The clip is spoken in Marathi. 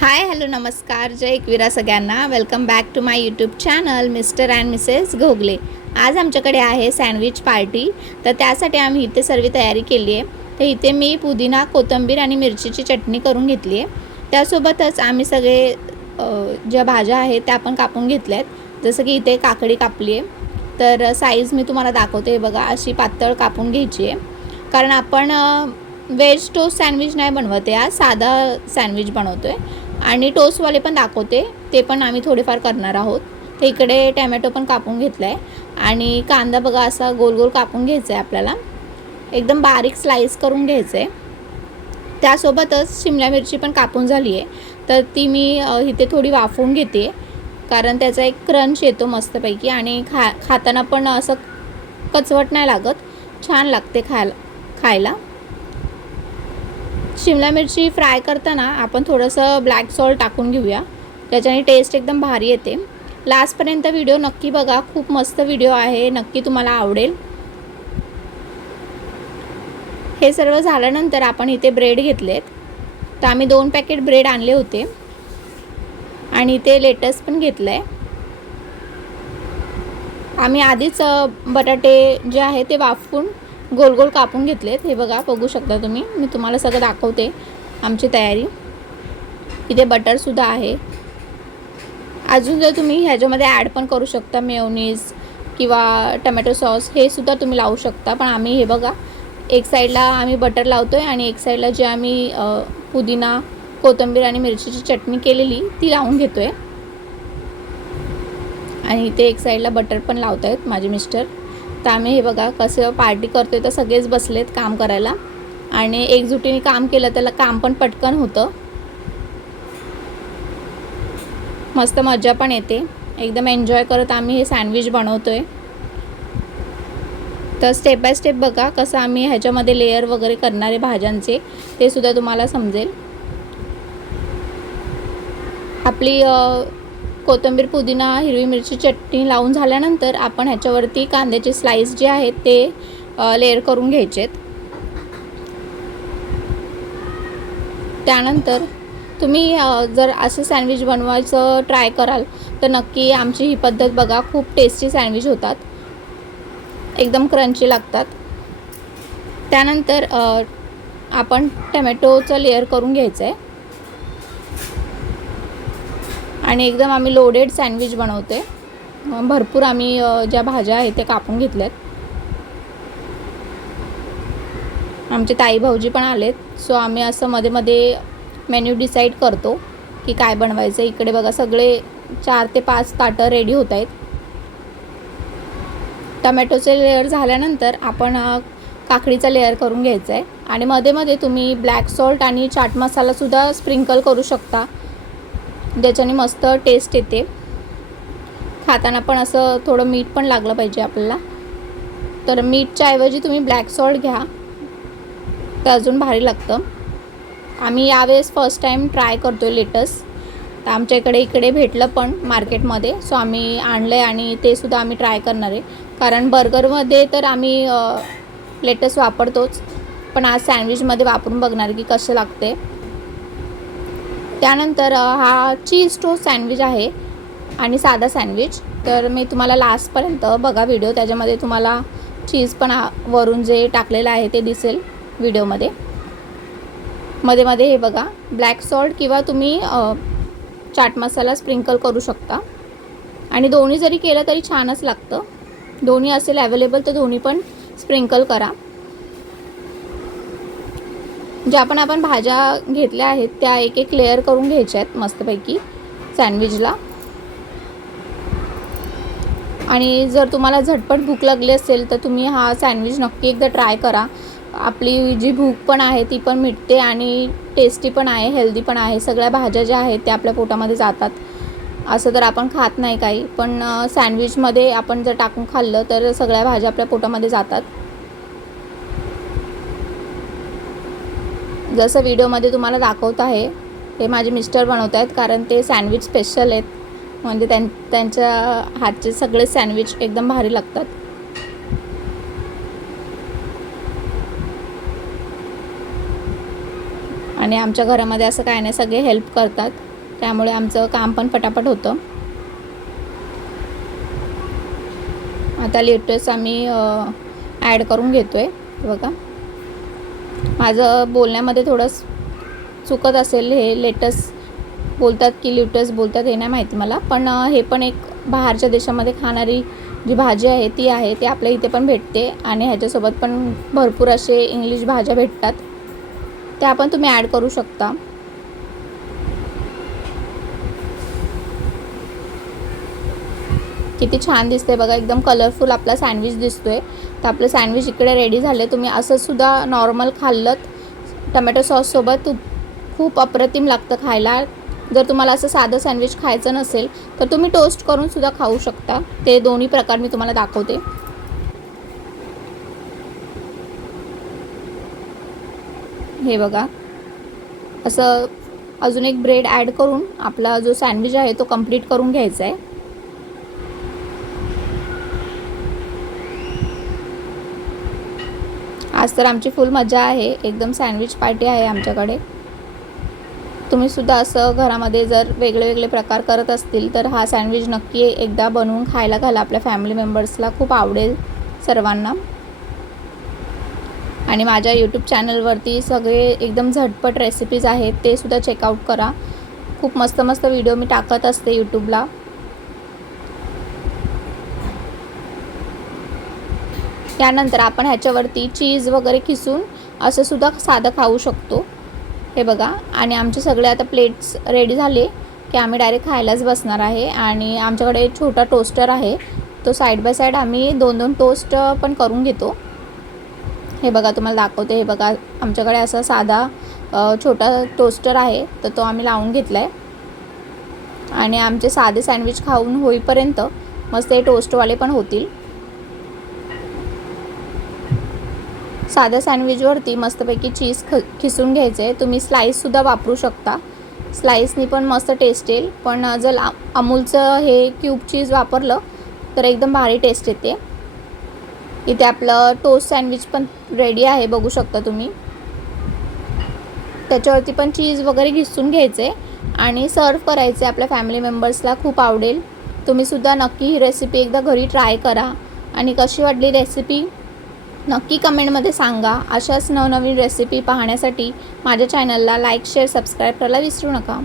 हाय हॅलो नमस्कार जय एकविरा सगळ्यांना welcome back to my YouTube channel Mr and Mrs Ghogale. आज आमच्याकडे आहे सँडविच पार्टी, तर त्यासाठी आम्ही इथे सर्व तयारी केली आहे। तर इथे मी पुदिना कोथिंबीर आणि मिरचीची चटणी करून घेतली आहे। त्यासोबतच आम्ही सगळे ज्या भाज्या आहेत त्या पण कापून घेतल्यात, जसं की इथे काकडी कापली आहे। तर साईज मी तुम्हाला दाखवते, बघा अशी पातळ कापून घ्यायची आहे, कारण आपण वेज टोस्ट सँडविच नाही बनवते, आज साधा सँडविच बनवतो आहे। आणि टोस्टवाले पण दाखवते, ते पण आम्ही थोडेफार करणार आहोत। तर इकडे टॅमॅटो पण कापून घेतला आहे आणि कांदा बघा असा गोल गोल कापून घ्यायचा आहे, आपल्याला एकदम बारीक स्लाइस करून घ्यायचं आहे। त्यासोबतच शिमला मिरची पण कापून झाली आहे, तर ती मी इथे थोडी वाफवून घेते, कारण त्याचा एक क्रंच येतो मस्तपैकी आणि खाताना पण असं कचवट नाही लागत, छान लागते खायला। शिमला मिरची फ्राय करताना आपण थोडंसं ब्लॅक सॉल्ट टाकून घेऊया, त्याच्याने टेस्ट एकदम भारी येते। लास्टपर्यंत व्हिडिओ नक्की बघा, खूप मस्त व्हिडिओ आहे, नक्की तुम्हाला आवडेल। हे सर्व झाल्यानंतर आपण इथे ब्रेड घेतलेत, तर आम्ही 2 पॅकेट ब्रेड आणले होते आणि इथे लेटस पण घेतलं आहे। आम्ही आधीच बटाटे जे आहे ते वाफवून गोल गोल कापून घेतलेत, हे बघा बघू शकता तुम्ही, मी तुम्हाला सगळं दाखवते आमची तयारी। इथे बटरसुद्धा आहे, अजून जर तुम्ही ह्याच्यामध्ये ॲड पण करू शकता मेयोनीज किंवा टमॅटो सॉस, हे सुद्धा तुम्ही लावू शकता। पण आम्ही हे बघा एक साईडला आम्ही बटर लावतो आहे आणि एक साईडला जे आम्ही पुदिना कोथिंबीर आणि मिरचीची चटणी केलेली ती लावून घेतो आहे, आणि इथे एक साईडला बटर पण लावत आहेत माझे मिस्टर। तर आम्ही हे बघा कसं पार्टी करतो आहे, तर सगळेच बसलेत काम करायला आणि एकजुटीने काम केलं त्याला काम पण पटकन होतं, मस्त मजा पण येते, एकदम एन्जॉय करत आम्ही हे सँडविच बनवतो आहे। तर स्टेप बाय स्टेप बघा कसं आम्ही ह्याच्यामध्ये लेयर वगैरे करणारे भाज्यांचे, ते सुद्धा तुम्हाला समजेल। आपली कोथिंबीर पुदिना हिरवी मिरची चटणी लावून झाल्यानंतर आपण ह्याच्यावरती कांद्याचे स्लाइस जे आहेत ते लेयर करून घ्यायचेत। त्यानंतर तुम्ही जर असं सँडविच बनवायचं ट्राय कराल तर नक्की आमची ही पद्धत बघा, खूप टेस्टी सँडविच होतात, एकदम क्रंची लागतात। त्यानंतर आपण टमॅटोचं लेयर करून घ्यायचं आहे आणि एकदम आम्ही लोडेड सँडविच बनवतो आहे। भरपूर आम्ही ज्या भाज्या आहेत ते कापून घेतल्यात, आमचे ताई भाऊजी पण आलेत, सो आम्ही असं मध्ये मध्ये मेन्यू डिसाईड करतो की काय बनवायचं। इकडे बघा सगळे 4 ते 5 ताटं रेडी होत आहेत। टमॅटोचे लेयर झाल्यानंतर आपण काकडीचा लेयर करून घ्यायचा आहे आणि मध्ये मध्ये तुम्ही ब्लॅक सॉल्ट आणि चाट मसालासुद्धा स्प्रिंकल करू शकता, ज्याच्याने मस्त टेस्ट येते। खाताना पण असं थोडं मीठ पण लागलं पाहिजे आपल्याला, तर मीठच्या ऐवजी तुम्ही ब्लॅक सॉल्ट घ्या, तर अजून भारी लागतं। आम्ही यावेळेस फर्स्ट टाईम ट्राय करतो आहे लेटस, तर आमच्या इकडे भेटलं पण मार्केटमध्ये, सो आम्ही आणलं आहे आणि ते सुद्धा आम्ही ट्राय करणार आहे, कारण बर्गरमध्ये तर आम्ही लेटस वापरतोच, पण आज सँडविचमध्ये वापरून बघणार की कसं लागते। त्यानंतर हा चीज टोस्ट सँडविच आहे आणि साधा सँडविच, तर मी तुम्हाला लास्टपर्यंत बघा व्हिडिओ, त्याच्यामध्ये तुम्हाला चीज पण वरून जे टाकलेलं आहे ते दिसेल व्हिडिओमध्ये। मध्ये मध्ये हे बघा ब्लॅक सॉल्ट किंवा तुम्ही चाट मसाला स्प्रिंकल करू शकता, आणि दोन्ही जरी केलं तरी छानच लागतं। दोन्ही असेल अवेलेबल तर दोन्ही पण स्प्रिंकल करा। ज्या पण आपण भाज्या घेतल्या आहेत त्या एक एक लेयर करून घ्यायच्या आहेत मस्तपैकी सँडविचला। आणि जर तुम्हाला झटपट भूक लागली असेल तर तुम्ही हा सँडविच नक्की एकदा ट्राय करा, आपली जी भूक पण आहे ती पण मिटते आणि टेस्टी पण आहे, हेल्दी पण आहे। सगळ्या भाज्या ज्या आहेत त्या आपल्या पोटामध्ये जातात, असं तर आपण खात नाही काही, पण सँडविचमध्ये आपण जर टाकून खाल्लं तर सगळ्या भाज्या आपल्या पोटामध्ये जातात। जसं व्हिडिओमध्ये तुम्हाला दाखवत आहे, हे माझे मिस्टर बनवत आहेत, कारण ते सँडविच स्पेशल आहेत, म्हणजे त्यांच्या हातचे सगळे सँडविच एकदम भारी लागतात। आणि आमच्या घरामध्ये असं काय नाही, सगळे हेल्प करतात। त्यामुळे आमचं काम पण पटापट होतं. आता लेटेस्ट आम्ही ॲड करून घेतो आहे. बघा, माझं बोलण्यामध्ये थोडं चुकत असेल. हे लेटेस्ट बोलतात की लेटेस्ट बोलतात हे नाही माहिती मला, पण हे पण एक बाहेरच्या देशामध्ये खाणारी जी भाजी आहे ती आहे. ते आपल्या इथे पण भेटते आणि ह्याच्यासोबत पण भरपूर असे इंग्लिश भाज्या भेटतात, त्या पण तुम्ही ॲड करू शकता. किती छान दिसते बघा, एकदम कलरफुल आपला सँडविच दिसतोय. तर आपलं सँडविच इकडे रेडी झाले. तुम्ही असं सुद्धा नॉर्मल खाल्लं टमॅटो सॉससोबत खूप अप्रतिम लागतं खायला. जर तुम्हाला असं साधं सँडविच खायचं नसेल तर तुम्ही टोस्ट करून सुद्धा खाऊ शकता. ते दोन्ही प्रकार मी तुम्हाला दाखवते. हे बघा, असं अजून एक ब्रेड ॲड करून आपला जो सँडविच आहे तो कंप्लीट करून घ्यायचा आहे. आज तर आमची फुल मजा आहे. एकदम सँडविच पार्टी आहे आमच्याकडे. तुम्ही सुद्धा असं घरामध्ये जर वेगळे वेगळे प्रकार करत असतील तर हा सँडविच नक्की एकदा बनवून खायला घाला. आपल्या फॅमिली मेंबर्सला खूप आवडेल सर्वांना. आणि माझ्या यूट्यूब चॅनलवरती सगळे एकदम झटपट रेसिपीज आहेत, ते सुद्धा चेकआउट करा. खूप मस्त मस्त व्हिडिओ मी टाकत असते यूट्यूबला. त्यानंतर आपण ह्याच्यावरती चीज वगैरे खिसून असं सुद्धा साधं खाऊ शकतो. हे बघा, आणि आमचे सगळे आता प्लेट्स रेडी झाले की आम्ही डायरेक्ट खायलाच बसणार आहे. आणि आमच्याकडे एक छोटा टोस्टर आहे, तो साईड बाय साईड आम्ही 2-2 टोस्ट पण करून घेतो. हे बघा, तुम्हाला दाखवते. हे बघा, आमच्याकडे असा साधा छोटा टोस्टर आहे, तर तो आम्ही लावून घेतला आहे. आणि आमचे साधे सँडविच खाऊन होईपर्यंत मस्त हे टोस्टवाले पण होतील. साध्या सँडविचवरती मस्तपैकी चीज खिसून घ्यायचं आहे. तुम्ही स्लाईससुद्धा वापरू शकता, स्लाईसनी पण मस्त टेस्ट येईल. पण जर अमूलचं हे क्यूब चीज वापरलं तर एकदम भारी टेस्ट येते. इथे आपलं टोस्ट सँडविच पण रेडी आहे, बघू शकता तुम्ही. त्याच्यावरती पण चीज वगैरे घिसून घ्यायचे आणि सर्व करायचे. आपल्या फॅमिली मेंबर्सला खूप आवडेल. तुम्हीसुद्धा नक्की ही रेसिपी एकदा घरी ट्राय करा आणि कशी वाटली रेसिपी नक्की कमेंटमध्ये सांगा. अशाच नवनवीन रेसिपी पाहण्यासाठी माझ्या चॅनलला लाईक, शेअर, सबस्क्राईब करायला विसरू नका.